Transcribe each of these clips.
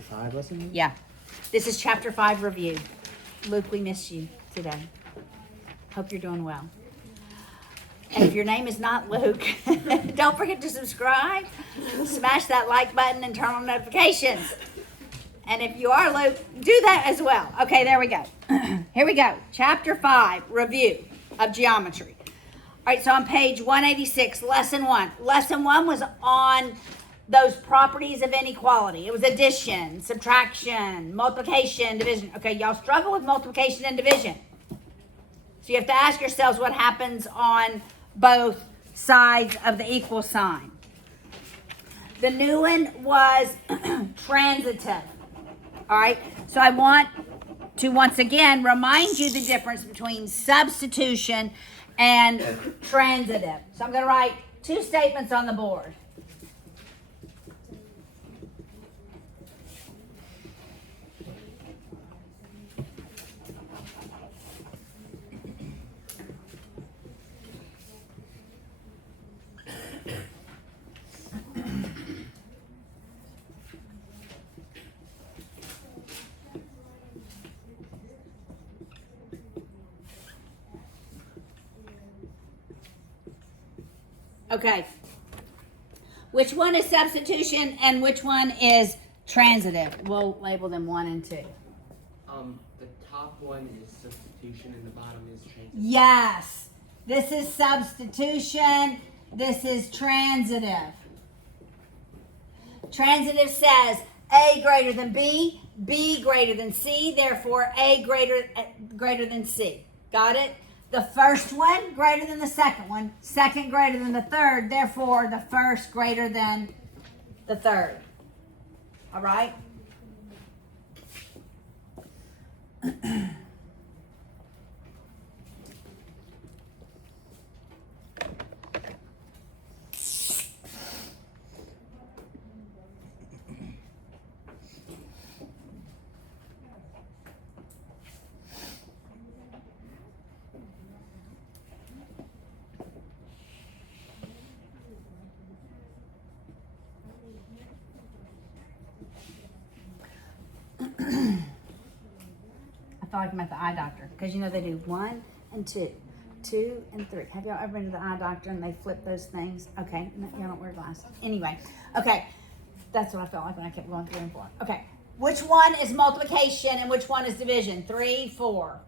5 lesson? Yeah. This is chapter 5 review. Luke, we miss you today. Hope you're doing well. And if your name is not Luke, don't forget to subscribe, smash that like button, and turn on notifications. And if you are Luke, do that as well. Okay, there we go. Here we go. Chapter 5, review of geometry. All right, so on page 186, lesson 1. Lesson 1 was on those properties of inequality. It was addition, subtraction, multiplication, division. Okay, y'all struggle with multiplication and division. So you have to ask yourselves what happens on both sides of the equal sign. The new one was transitive. All right, so I want to once again remind you the difference between substitution and transitive. So I'm going to write 2 statements on the board. Okay. Which one is substitution and which one is transitive? We'll label them 1 and 2. The top one is substitution and the bottom is transitive. Yes. This is substitution. This is transitive. Transitive says A greater than B, B greater than C, therefore A greater than C. Got it? The first one greater than the second one, second greater than the third, therefore the first greater than the third. All right? I feel like I'm at the eye doctor because you know they do 1 and 2, 2 and 3. Have y'all ever been to the eye doctor and they flip those things? Okay, no, y'all don't wear glasses. Anyway, okay, that's what I felt like when I kept going 3 and 4. Okay, which one is multiplication and which one is division? 3, 4.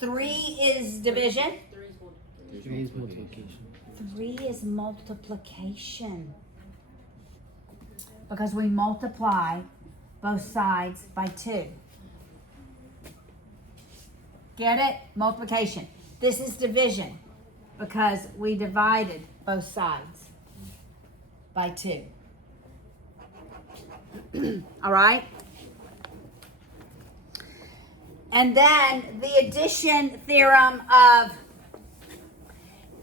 3 is division. 3 is multiplication. 3 is multiplication. Because we multiply both sides by 2. Get it? Multiplication. This is division because we divided both sides by 2. All right? And then the addition theorem of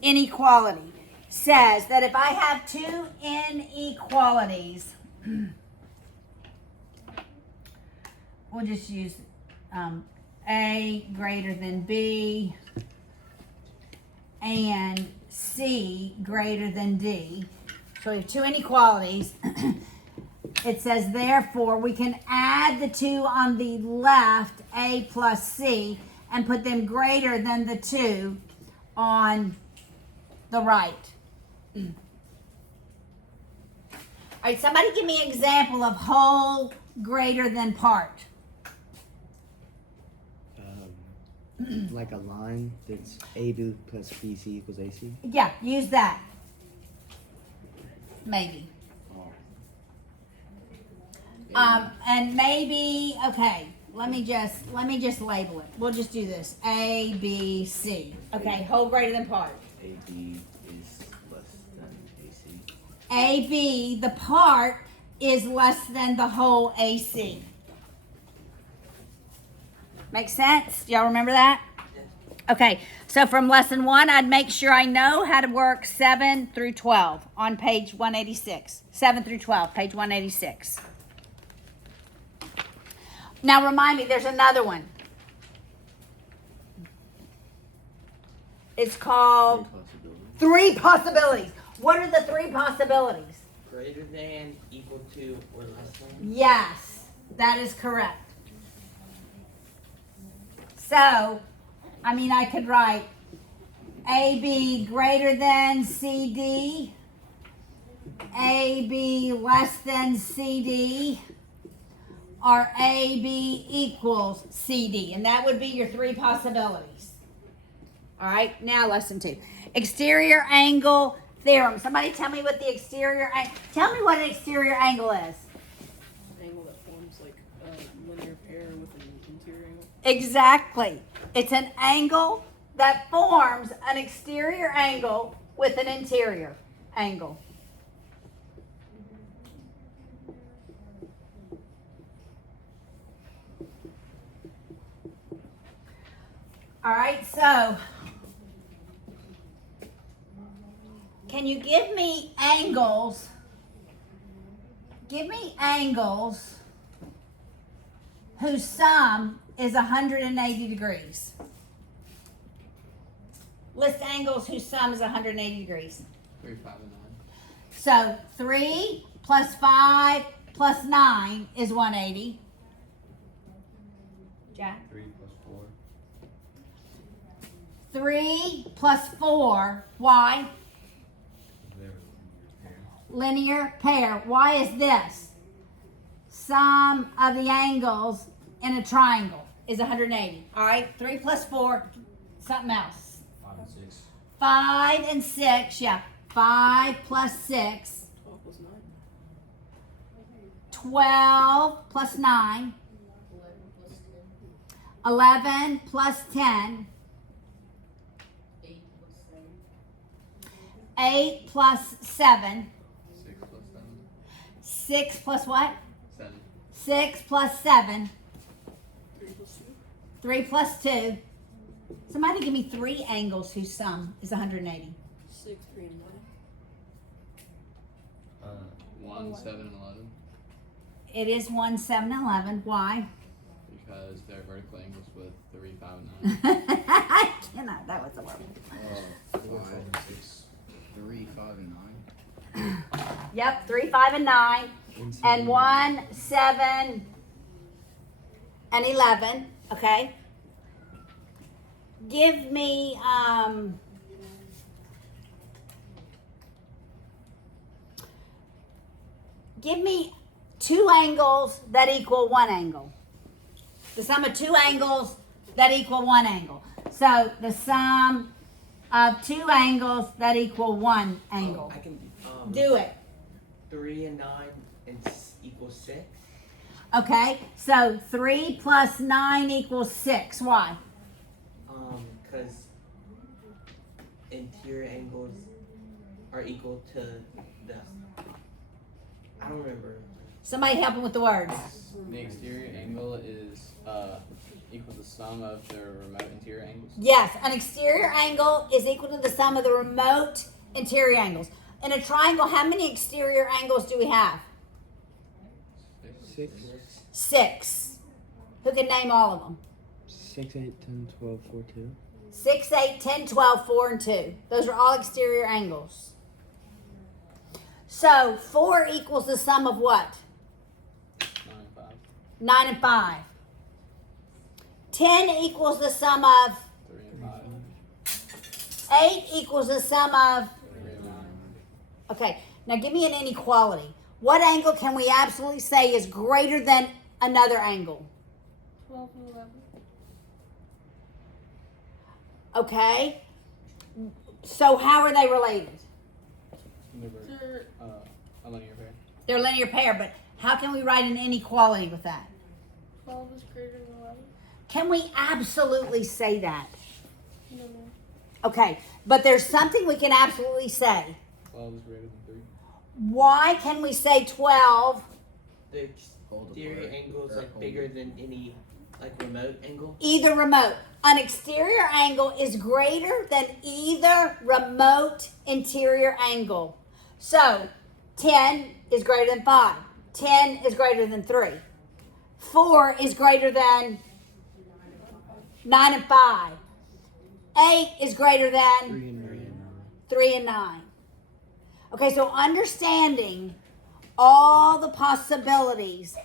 inequality says that if I have 2 inequalities, we'll just use A greater than B and C greater than D. So we have 2 inequalities. It says, therefore, we can add the 2 on the left, A plus C, and put them greater than the 2 on the right. All right, somebody give me an example of whole greater than part. Like a line that's AB plus BC equals AC. Yeah, use that. Maybe. And maybe, okay, let me just label it. We'll just do this. A, B, C. Okay, whole greater than part. AB is less than AC. AB, the part, is less than the whole AC. Make sense? Do y'all remember that? Okay, so from lesson 1, I'd make sure I know how to work 7 through 12 on page 186. 7 through 12, page 186. Now remind me, there's another one. It's called 3 possibilities. What are the 3 possibilities? greater than, equal to, or less than? Yes, that is correct. So, I could write AB greater than CD, AB less than CD, or AB equals CD. And that would be your three possibilities. All right, now lesson 2. Exterior angle theorem. Somebody tell me what the tell me what an exterior angle is. Angle that forms like a linear pair with an interior angle. Exactly. It's an angle that forms an exterior angle with an interior angle. All right, so can you give me angles? Give me angles whose sum is 180 degrees. List angles whose sum is 180 degrees. 3, 5, and 9. So 3 plus 5 plus 9 is 180. Jack? 3 plus 4. 3 plus 4, why? Linear pair. Why is this? Sum of the angles in a triangle is 180. All right, 3 plus 4, something else. 5 and 6. 5 and 6, yeah. 5 plus 6. 12 plus 9. 12 plus 9. 11 plus 10. 8 plus 7. 6 plus 7. 6 plus what? 7. 6 plus 7. 3 plus 2. 3 plus 2. Somebody give me 3 angles whose sum is 180. 6, 3, and 1, 7, and 11. It is 1, 7, and 11. Why? Because they're vertical angles with 3, 5, and 9. I cannot. That was horrible. 4, 5, and 6. 3, 5, and 9. Yep, 3, 5, and 9. And 1, 7, and 11. Okay. Give me give me 2 angles that equal 1 angle. The sum of 2 angles that equal 1 angle. So the sum of 2 angles that equal 1 angle. I can Do it. 3 and 9 equals 6. Okay, so 3 plus 9 equals 6. Why? Because interior angles are equal to the. I don't remember. Somebody help him with the words. The exterior angle is equal to the sum of the remote interior angles. Yes, an exterior angle is equal to the sum of the remote interior angles. In a triangle, how many exterior angles do we have? 6. 6. Who can name all of them? 6, 8, 10, 12, 4, 2. 6, 8, 10, 12, 4, and 2. Those are all exterior angles. So 4 equals the sum of what? 9 and 5. 9 and 5. 10 equals the sum of 3 and 5. 8 equals the sum of. 3 and 9. Okay, now give me an inequality. What angle can we absolutely say is greater than another angle? 12 and 11. Okay, so how are they related? They're a linear pair. They're linear pair, but how can we write an inequality with that? 12 is greater than 11. Can we absolutely say that? No, no. Okay, but there's something we can absolutely say. 12 is greater than 3. Why can we say 12? The Hold exterior apart. angle is Or like hold bigger it. than any remote angle. Either remote. An exterior angle is greater than either remote interior angle. So 10 is greater than 5. 10 is greater than 3. 4 is greater than 9 and 5. 8 is greater 3 than and 9. 3 and 9. Okay, so understanding all the possibilities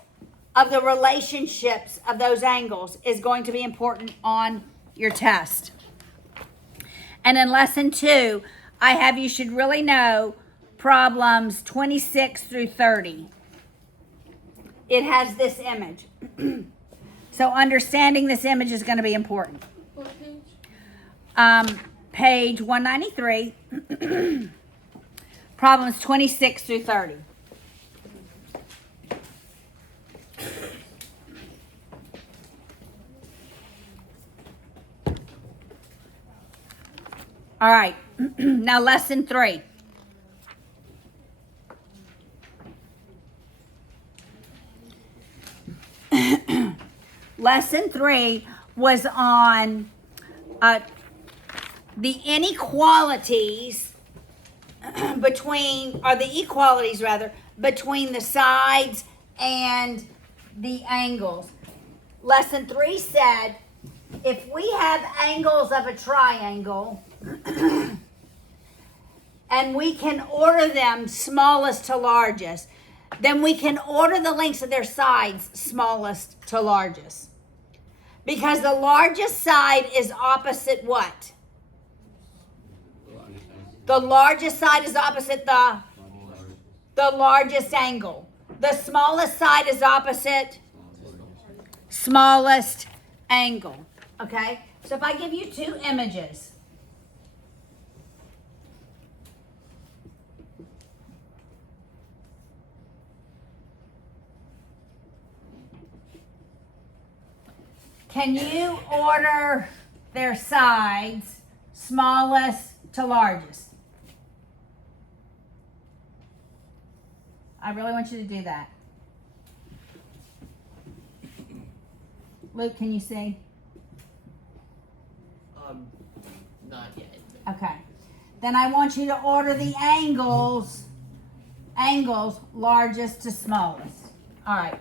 of the relationships of those angles is going to be important on your test. And in lesson 2, I have you should really know problems 26 through 30. It has this image. So understanding this image is going to be important. What page? Page 193, problems 26 through 30. All right, now lesson 3. Lesson 3 was on the inequalities between, or the equalities rather, between the sides and the angles. Lesson 3 said, if we have angles of a triangle, and we can order them smallest to largest, then we can order the lengths of their sides smallest to largest. Because the largest side is opposite what? The largest side is opposite the largest angle. The smallest side is opposite smallest angle. Okay? So if I give you 2 images. Can you order their sides smallest to largest? I really want you to do that. Luke, can you see? Not yet. Okay. Then I want you to order the angles largest to smallest. All right.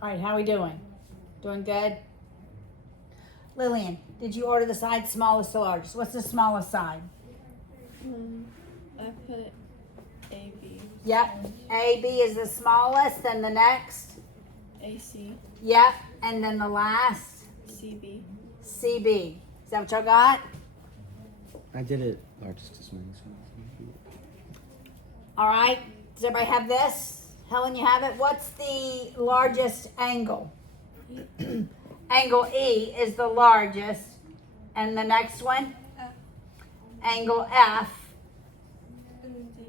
All right, how are we doing? Doing good? Lillian, did you order the side smallest to largest? What's the smallest side? I put AB. Yep. AB is the smallest, then the next. AC. Yep. And then the last. CB. CB. Is that what y'all got? I did it largest to smallest. All right. Does everybody have this? Helen, you have it? What's the largest angle? Angle E is the largest. And the next one? F. Angle F. And D.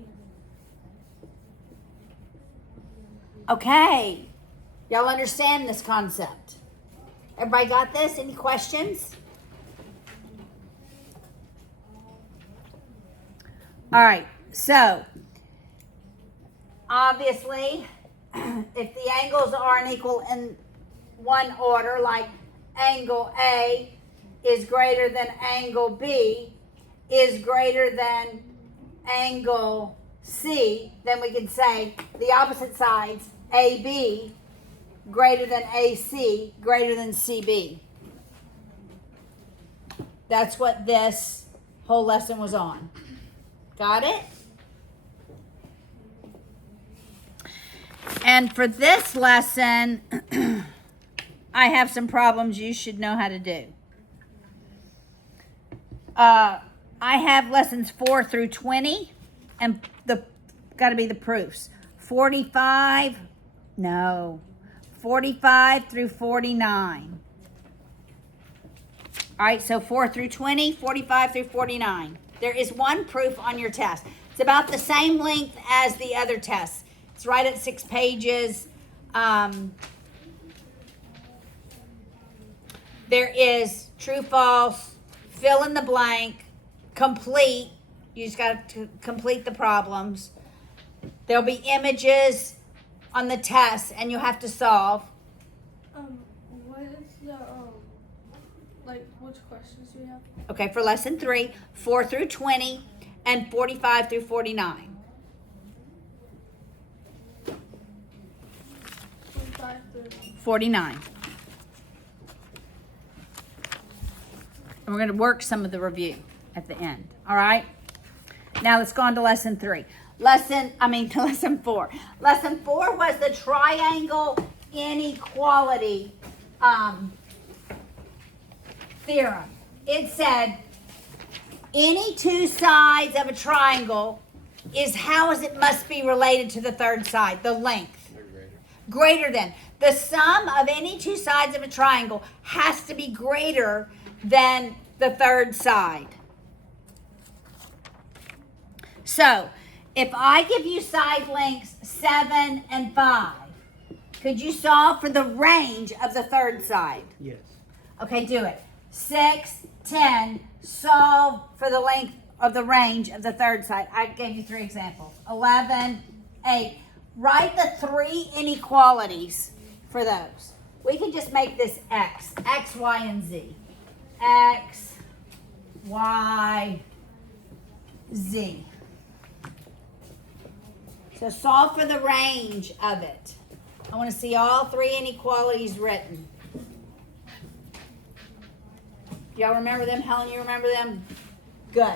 Okay. Y'all understand this concept? Everybody got this? Any questions? All right. So, obviously, if the angles are unequal in one order, like angle A is greater than angle B is greater than angle C, then we can say the opposite sides, AB greater than AC greater than CB. That's what this whole lesson was on. Got it? And for this lesson, I have some problems you should know how to do. I have lessons 4 through 20, and got to be the proofs. 45 through 49. All right, so 4 through 20, 45 through 49. There is one proof on your test. It's about the same length as the other tests. It's right at 6 pages. There is true, false, fill in the blank, complete. You just got to complete the problems. There'll be images on the test, and you'll have to solve. What is the like which questions do we have? Okay, for lesson 3, 4 through 20, and 45 through 49. 25 through 49. And we're going to work some of the review at the end. All right? Now let's go on to lesson 3. Lesson 4. Lesson 4 was the triangle inequality theorem. It said any two sides of a triangle is how as it must be related to the third side, the length. They're greater. Greater than. The sum of any two sides of a triangle has to be greater than the third side. So, if I give you side lengths 7 and 5, could you solve for the range of the third side? Yes. Okay, do it. 6, 10, solve for the length of the range of the third side. I gave you 3 examples. 11, 8. Write the 3 inequalities for those. We can just make this X, Y, and Z. X, Y, Z. So solve for the range of it. I want to see all 3 inequalities written. Y'all remember them? Helen, you remember them? Good.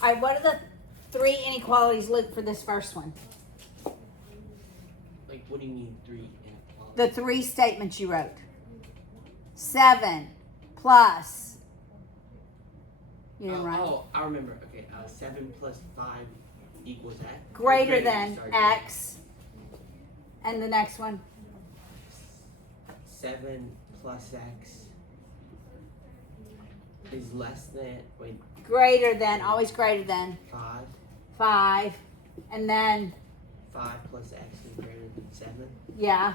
All right, what are the 3 inequalities, Luke, for this first one? Like, what do you mean 3 inequalities? The 3 statements you wrote. 7 plus. You didn't write. Oh, I remember. Okay, 7 plus 5 equals X. Greater than sorry. X. And the next one. 7 plus X is less than, wait, Greater than, always greater than 5. 5. And then, 5 plus X is greater than 7. yeah.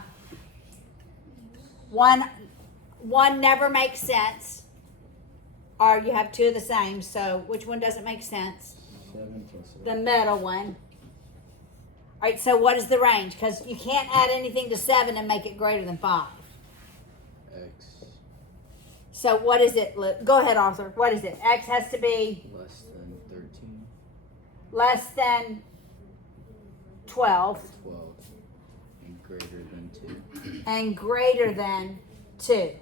One never makes sense. Or you have 2 of the same. So which one doesn't make sense? 7 plus 8. The middle one. All right, so what is the range? Because you can't add anything to 7 and make it greater than 5. X So what is it? Go ahead, Arthur. What is it? X has to be less than 13. less than 12 12 and greater than 2. and greater than 2. Did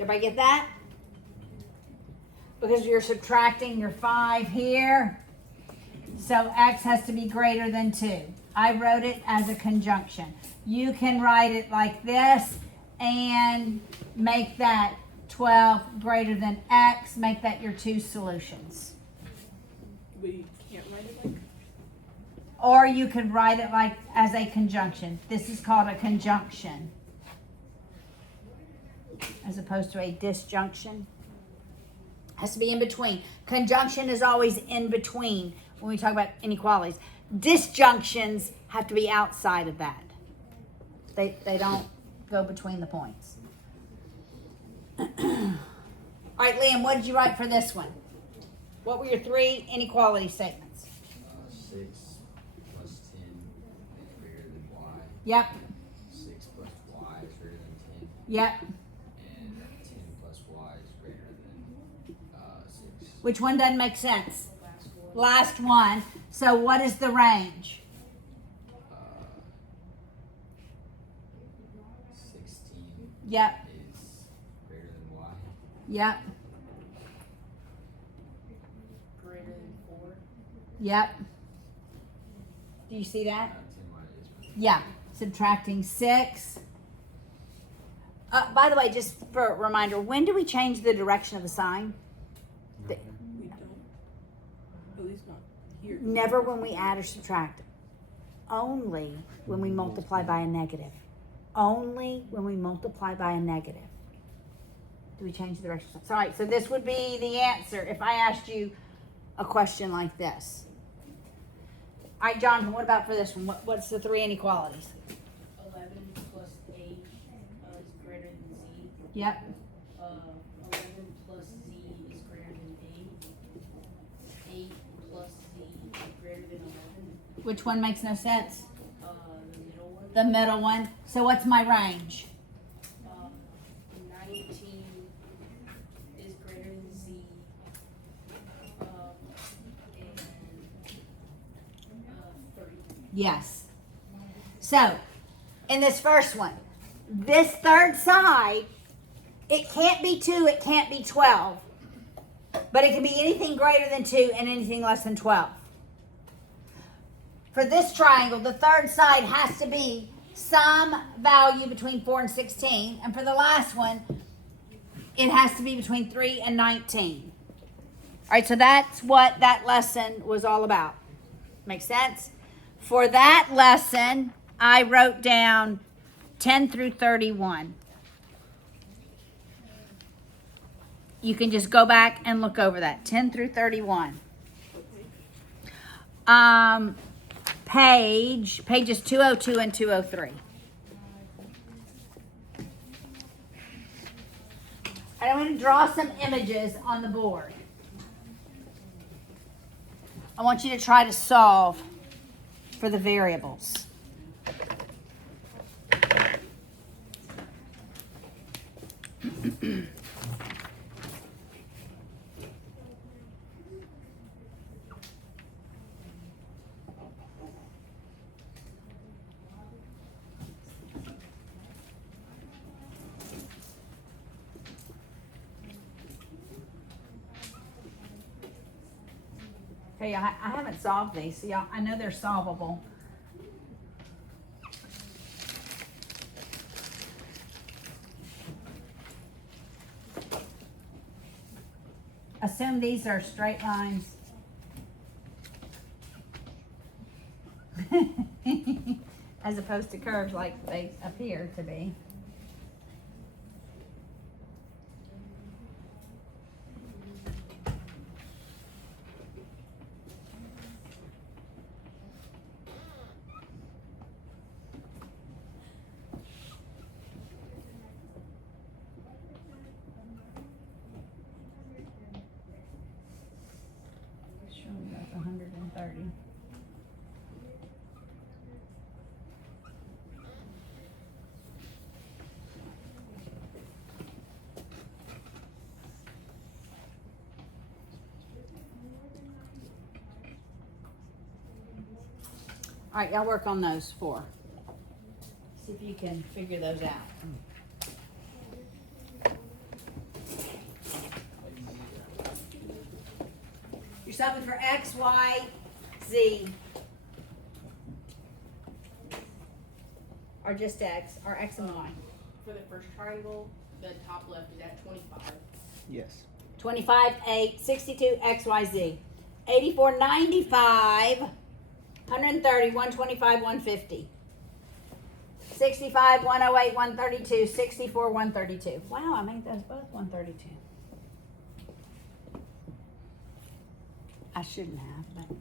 everybody get that? Because you're subtracting your 5 here. So x has to be greater than 2. I wrote it as a conjunction. You can write it like this and make that 12 greater than x. Make that your 2 solutions. We can't write it like. Or you could write it like as a conjunction. This is called a conjunction, as opposed to a disjunction. Has to be in between. Conjunction is always in between when we talk about inequalities. Disjunctions have to be outside of that. They don't go between the points. All right, Liam, what did you write for this one? What were your 3 inequality statements? 6 plus 10 is greater than y. Yep, 6 plus y is greater than 10. yep. And 10 plus y is greater than 6. Which one doesn't make sense? Last one. So what is the range? 16 Yep, is greater than y. yep, Greater than 4. yep. Do you see that? 10y is Yeah, subtracting 6. By the way, just for a reminder, when do we change the direction of the sign? We don't. At least not here. Never when we add or subtract. Only when we multiply by a negative. Only when we multiply by a negative do we change the direction. All right, so this would be the answer if I asked you a question like this. All right, Jonathan, what about for this one? What's the 3 inequalities? 11 plus 8 is greater than z. Yep, 11 plus z is greater than 8. 8 plus z is greater than 11. which one makes no sense? The middle one. The middle one. So what's my range? 19 is greater than z. And 3. Yes. So, in this first one, this third side, it can't be 2, it can't be 12. But it can be anything greater than 2 and anything less than 12. For this triangle, the third side has to be some value between 4 and 16. And for the last one, it has to be between 3 and 19. All right, so that's what that lesson was all about. Make sense? For that lesson, I wrote down 10 through 31. You can just go back and look over that. 10 through 31. Pages 202 and 203. And I'm going to draw some images on the board. I want you to try to solve for the variables. Okay, I haven't solved these, so y'all, I know they're solvable. Assume these are straight lines. As opposed to curves like they appear to be. Showing that's 130. All right, y'all work on those 4. See if you can figure those out. You're solving for X, Y, Z. Or just X, or X and Y. For the first triangle, the top left is at 25. Yes. 25, 8, 62, X, Y, Z. 84, 95, 130, 125, 150. 65, 108, 132, 64, 132. Wow, I made those both 132. I shouldn't have, but.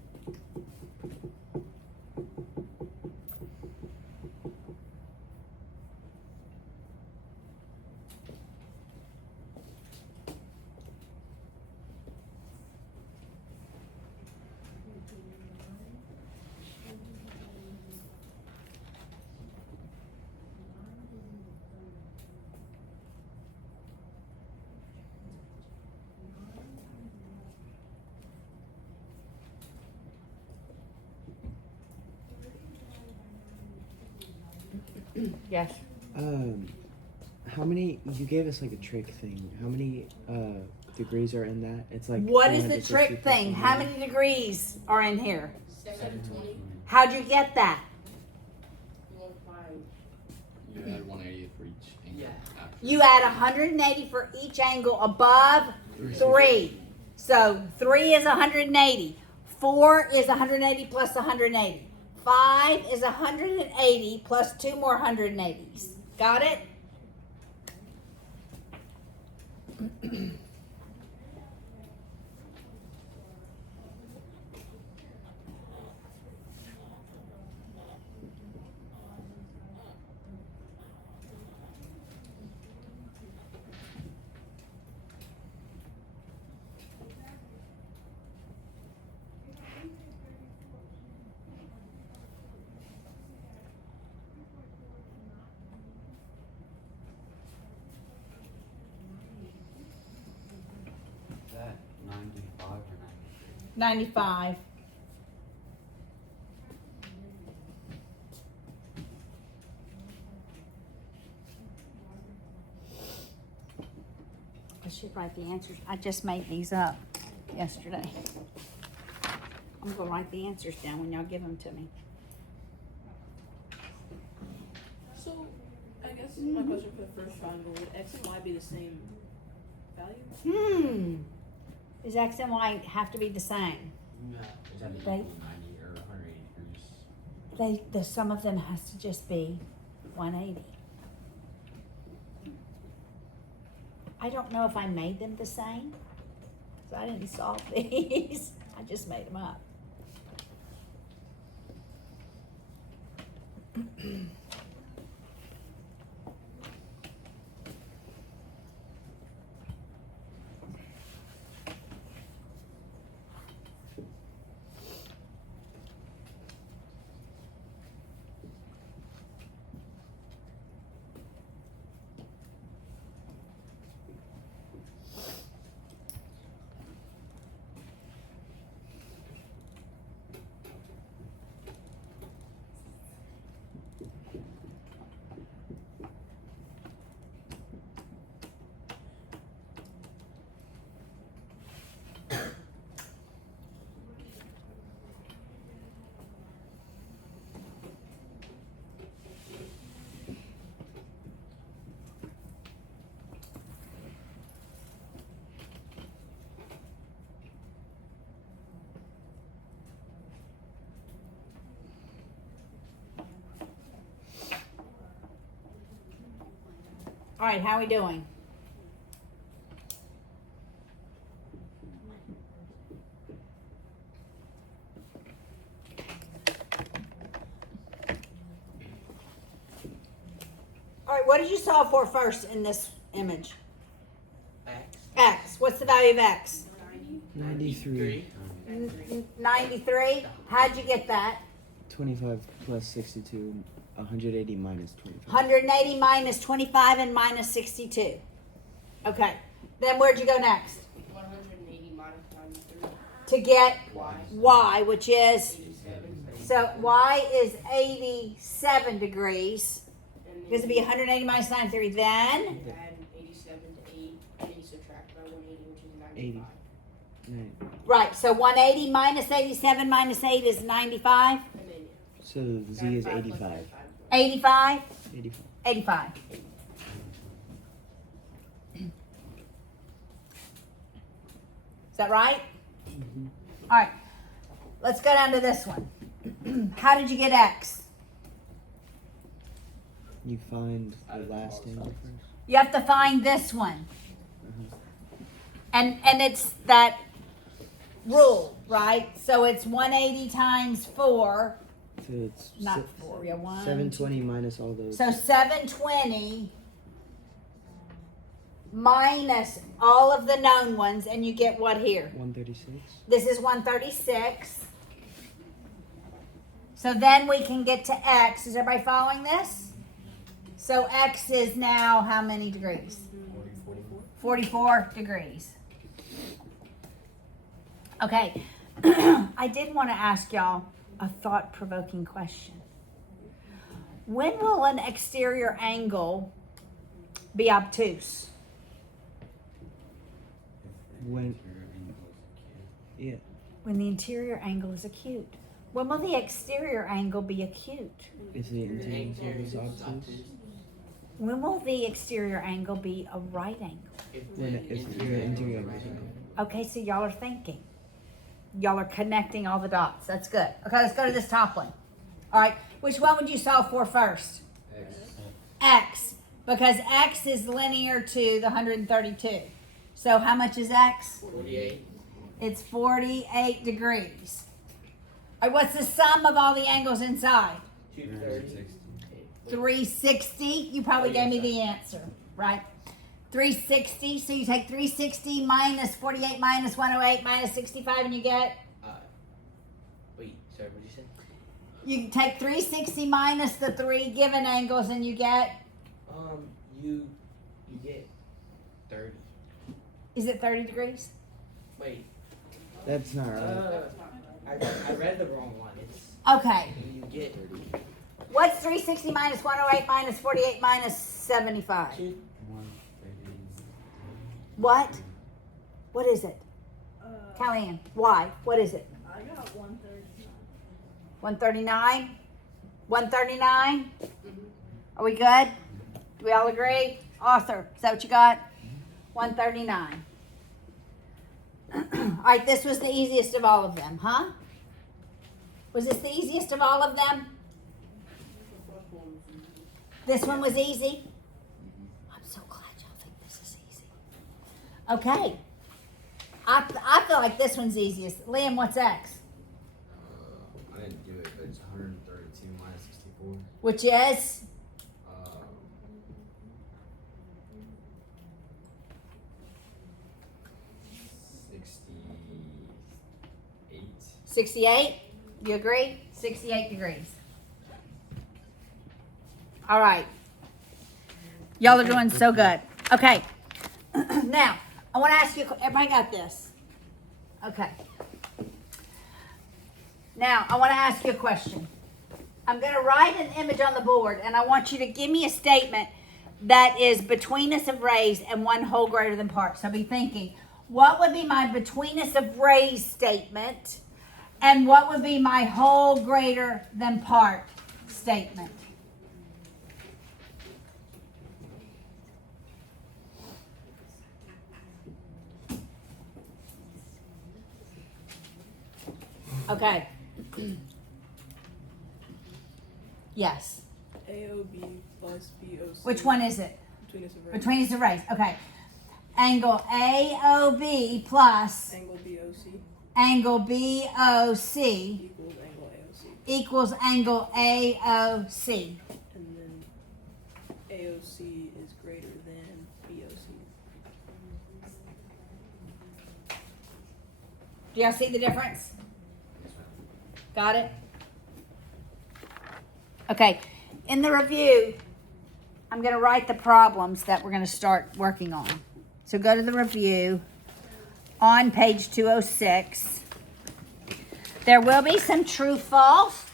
Yes. How many? You gave us like a trick thing. How many degrees are in that? It's like. What is the 360 trick plus thing? How 100. many degrees are in here? 720. How'd you get that? You want to find. You add 180 for each angle. Yeah. After. You add 180 for each angle above 3. So 3 is 180. 4 is 180 plus 180. 5 is 180 plus 2 more 180s. Got it? Is that 95 or 93? 95. I should write the answers. I just made these up yesterday. I'm gonna write the answers down when y'all give them to me. So, I guess my question for the first triangle, would X and Y be the same value? Does X and Y have to be the same? No. Is that They- equal 90 or 180 degrees? The sum of them has to just be 180. I don't know if I made them the same, so I didn't solve these. I just made them up. All right, how are we doing? All right, what did you solve for first in this image? X. X. What's the value of X? 93. 93. How'd you get that? 25 plus 62. 180 minus 25. 180 minus 25 and minus 62. Okay. Then where'd you go next? 180 minus 93. To get Y. Y, which is 87. So y is 87 degrees. And Because it'd be 180 minus 93. Then you add 87 to 8, and then you subtract by 180, which is 95. 80. Right. right, so 180 minus 87 minus 8 is 95. And then So Z is 85. 85. 85. 85. Is that right? Mhm. All right. Let's go down to this one. How did you get x? You find the Add last both angle sides. first. You have to find this one. Uh-huh. And it's that rule, right? So it's 180 times 4. So it's Not 4, yeah, 1. 720 minus all those. So 720 minus all of the known ones, and you get what here? 136. This is 136. So then we can get to x. Is everybody following this? So x is now how many degrees? 44 degrees. Okay. I did want to ask y'all a thought-provoking question. When will an exterior angle be obtuse? When yeah, When the interior angle is acute. When will the exterior angle be acute? if the interior Interior is is obtuse. obtuse. When will the exterior angle be a right angle? If When the if the interior interior angle is is right angle. Okay, so y'all are thinking. Y'all are connecting all the dots. That's good. Okay, let's go to this top one. All right, which one would you solve for first? X. Because X is linear to the 132. So how much is X? 48. It's 48 degrees. All right, what's the sum of all the angles inside? 230. 360. You probably gave me the answer, right? 360. So you take 360 minus 48 minus 108 minus 65 and you get? Wait, sorry, what did you say? You take 360 minus the 3 given angles and you get? You get 30. Is it 30 degrees? Wait, That's not right. I read the wrong one. It's Okay. you get What's 360 minus 108 minus 48 minus 75? 2. 130. What? What is it? Kellyanne, why? What is it? I got 139. 139? 139? Are we good? Do we all agree? Arthur, is that what you got? 139. All right, this was the easiest of all of them, huh? Was this the easiest of all of them? This one was easy? I'm so glad y'all think this is easy. Okay. I feel like this one's easiest. Liam, what's X? I didn't do it, but it's 132 minus 64. Which is? Um, 68. 68? You agree? 68 degrees. All right. Y'all are doing so good. Okay. Now, I want to ask you, everybody got this? Okay. Now, I want to ask you a question. I'm going to write an image on the board, and I want you to give me a statement that is betweenus of rays and one whole greater than part. So be thinking, what would be my betweenus of rays statement, and what would be my whole greater than part statement? Okay. Yes. AOB plus BOC. Which one is it? Between us of rays. Between us of rays. Okay. Angle AOB plus Angle BOC angle BOC equals angle AOC. equals angle AOC. And then AOC is greater than BOC. Do y'all see the difference? Got it? Okay. In the review, I'm going to write the problems that we're going to start working on. So go to the review on page 206. There will be some true false,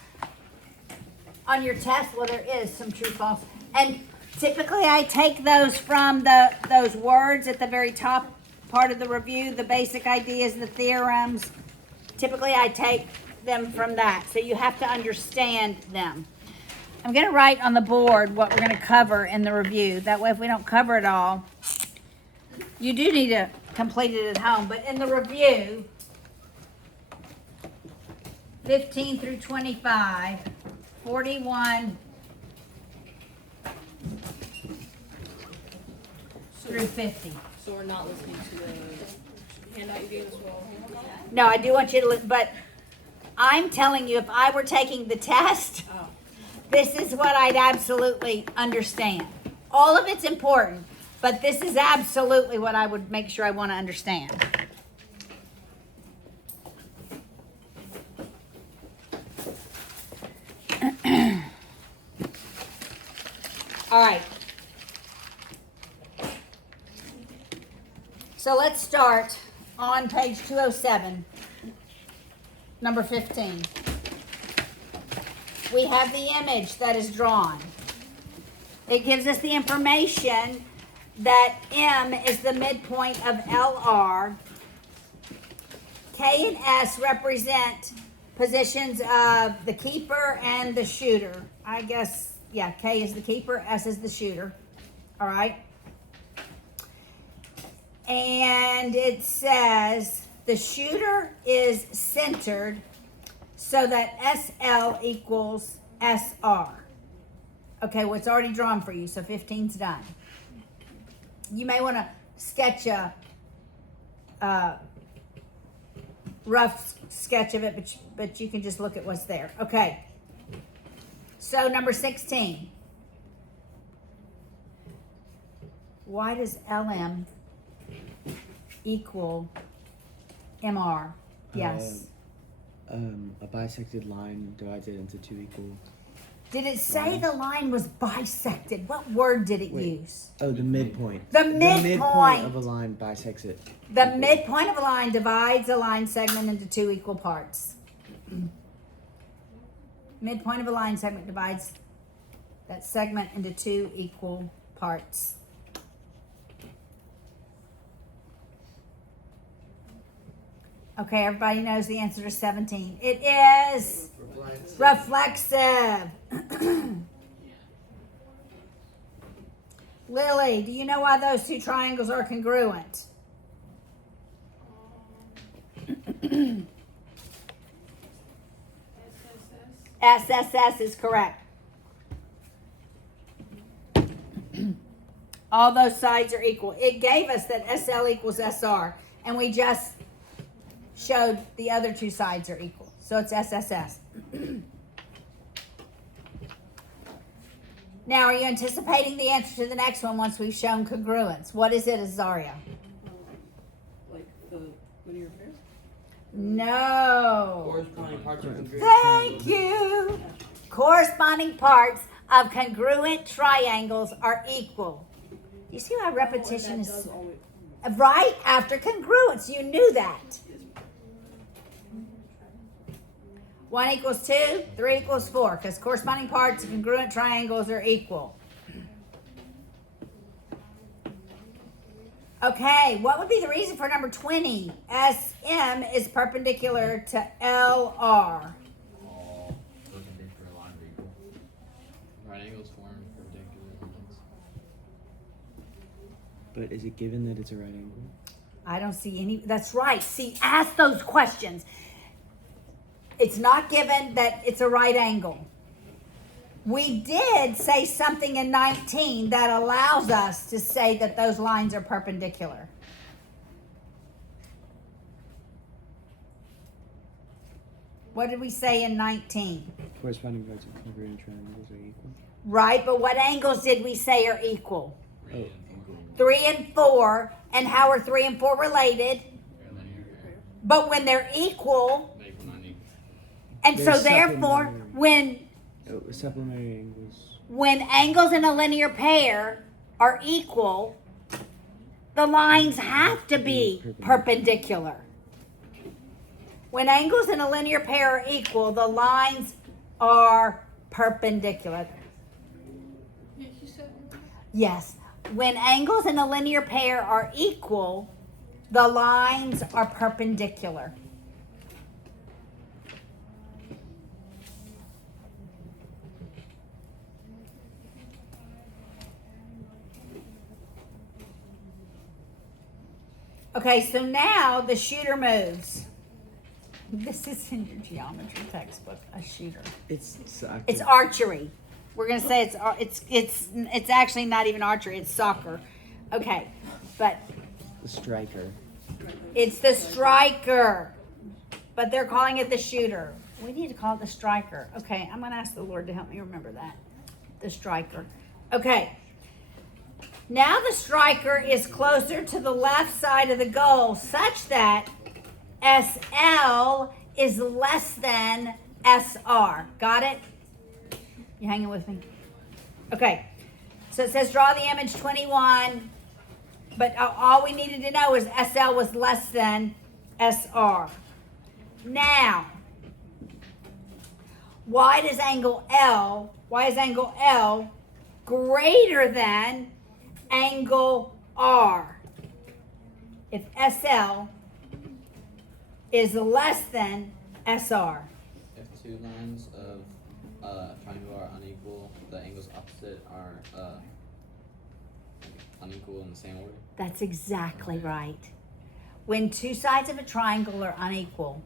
on your test, well, there is some true false. And typically I take those from those words at the very top part of the review, the basic ideas, the theorems. Typically I take them from that. So you have to understand them. I'm going to write on the board what we're going to cover in the review. That way if we don't cover it all, you do need to complete it at home. But in the review, 15 through 25, 41 through 50. So we're not listening to the handout you gave us well. No, I do want you to, but I'm telling you, if I were taking the test, Oh. this is what I'd absolutely understand. All of it's important, but this is absolutely what I would make sure I want to understand. All right. So let's start on page 207, number 15. We have the image that is drawn. It gives us the information that M is the midpoint of LR. K and S represent positions of the keeper and the shooter. I guess, yeah, K is the keeper, S is the shooter. All right. And it says the shooter is centered so that SL equals SR. Okay, well, it's already drawn for you, so 15's done. You may want to sketch a rough sketch of it, but you can just look at what's there. Okay. So number 16. Why does LM equal MR? Yes. A bisected line divides it into two equal. Did it say the line was bisected? What word did it Wait. use? Oh, the midpoint. The The midpoint. midpoint of a line bisects it. The equally. midpoint of a line divides a line segment into two equal parts. Midpoint of a line segment divides that segment into two equal parts. Okay, everybody knows the answer to 17. It is reflexive. Lily, do you know why those two triangles are congruent? SSS is correct. All those sides are equal. It gave us that SL equals SR, and we just showed the other two sides are equal. So it's SSS. Now, are you anticipating the answer to the next one once we've shown congruence? What is it, Azaria? Like the linear pair? No. Corresponding parts of congruent Thank triangles. you. Corresponding parts of congruent triangles are equal. You see how repetition is right after congruence. You knew that. 1 equals 2, 3 equals 4, because corresponding parts of congruent triangles are equal. Okay, what would be the reason for number 20? SM is perpendicular to LR. All perpendicular lines are equal. Right angles form perpendicular lines. But is it given that it's a right angle? I don't see any. That's right. See, ask those questions. It's not given that it's a right angle. We did say something in 19 that allows us to say that those lines are perpendicular. What did we say in 19? Corresponding parts of congruent triangles are equal. Right, but what angles did we say are equal? Oh, 3 and 4. And how are 3 and 4 related? They're linear pair. But when they're equal, They equal 90. and so They're therefore, supplementary. when supplementary angles. when angles in a linear pair are equal, the lines have to be perpendicular. When angles in a linear pair are equal, the lines are perpendicular. Yeah, you said. Yes. When angles in a linear pair are equal, the lines are perpendicular. Okay, so now the shooter moves. This is in your geometry textbook, a shooter. It's soccer. It's archery. We're gonna say it's actually not even archery. It's soccer. Okay, but the striker. it's the striker. But they're calling it the shooter. We need to call it the striker. Okay, I'm gonna ask the Lord to help me remember that. The striker. Okay. Now the striker is closer to the left side of the goal, such that SL is less than SR. Got it? You hanging with me? Okay. So it says draw the image 21, but all we needed to know is SL was less than SR. Now, why is angle L greater than angle R? If SL is less than SR. If two lines of a triangle are unequal, the angles opposite are unequal in the same order. That's exactly right. When two sides of a triangle are unequal,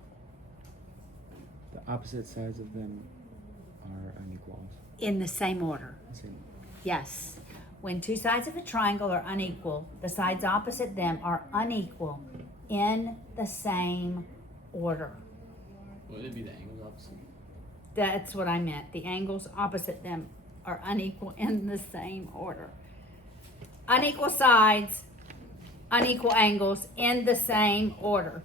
The opposite sides of them are unequal. in the same order. Same. Yes. When two sides of a triangle are unequal, the sides opposite them are unequal in the same order. Would it be the angles opposite? That's what I meant. The angles opposite them are unequal in the same order. Unequal sides, unequal angles in the same order.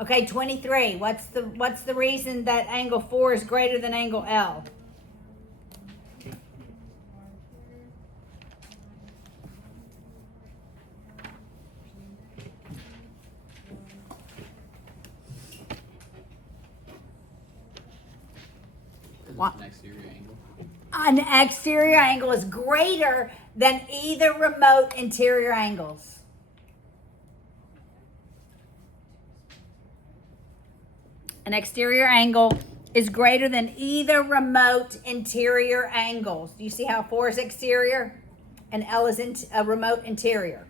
Okay, 23. What's the reason that angle 4 is greater than angle L? What? An exterior angle. An exterior angle is greater than either remote interior angles. An exterior angle is greater than either remote interior angles. Do you see how 4 is exterior and L is a remote interior?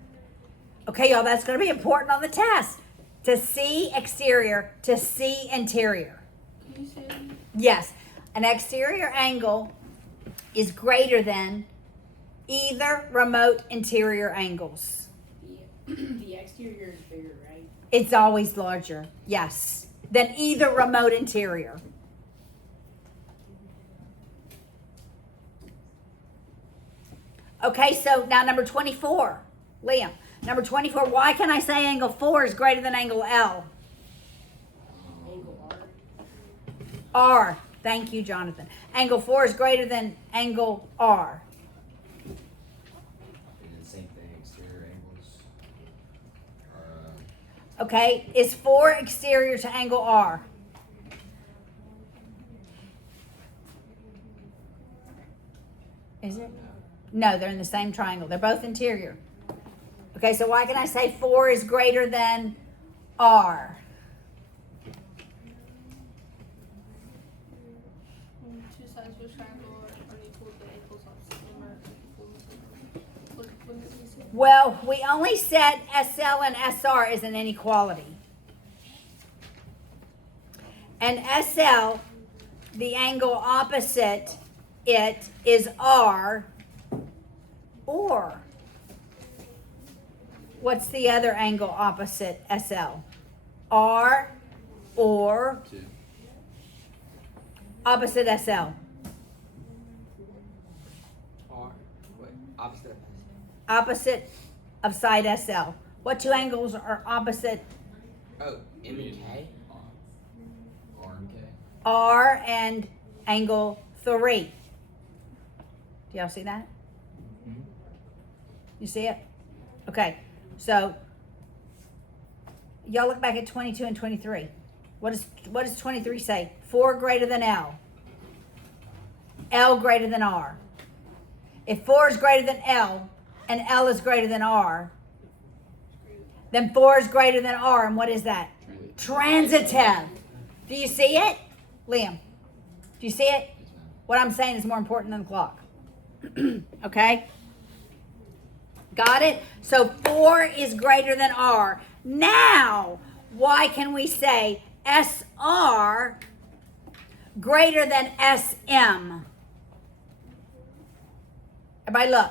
Okay, y'all, that's going to be important on the test. To see exterior, to see interior. Can you say it? Yes, an exterior angle is greater than either remote interior angles. The exterior is bigger, right? It's always larger, yes, than either remote interior. Okay, so now number 24, Liam. Number 24, why can I say angle 4 is greater than angle L? Angle R. R. Thank you, Jonathan. Angle 4 is greater than angle R. And then same thing, exterior angles are Okay, is 4 exterior to angle R? Is it? No, they're in the same triangle. They're both interior. Okay, so why can I say 4 is greater than R? When two sides of a triangle are unequal, the angles opposite them are equal. What did you say? Well, we only said SL and SR is an inequality. And SL, the angle opposite it is R, or what's the other angle opposite SL? R or 2. opposite SL? R. Wait, opposite. Opposite of side SL. What two angles are opposite Oh, M and K. R and K. R and angle 3? Do y'all see that? You see it? Okay, so y'all look back at 22 and 23. What does 23 say? 4 greater than L. L greater than R. If 4 is greater than L and L is greater than R, then 4 is greater than R. And what is that? Transitive. Do you see it? Liam, do you see it? What I'm saying is more important than the clock. Okay? Got it? So 4 is greater than R. Now, why can we say SR greater than SM? Everybody look.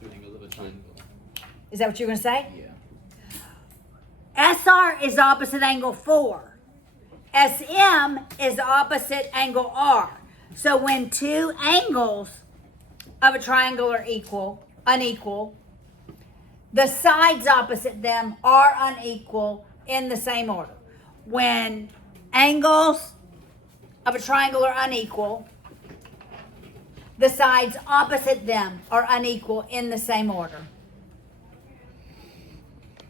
Two angles of a triangle. Is that what you're going to say? Yeah. SR is opposite angle 4. SM is opposite angle R. So when two angles of a triangle are unequal, the sides opposite them are unequal in the same order. When angles of a triangle are unequal, the sides opposite them are unequal in the same order.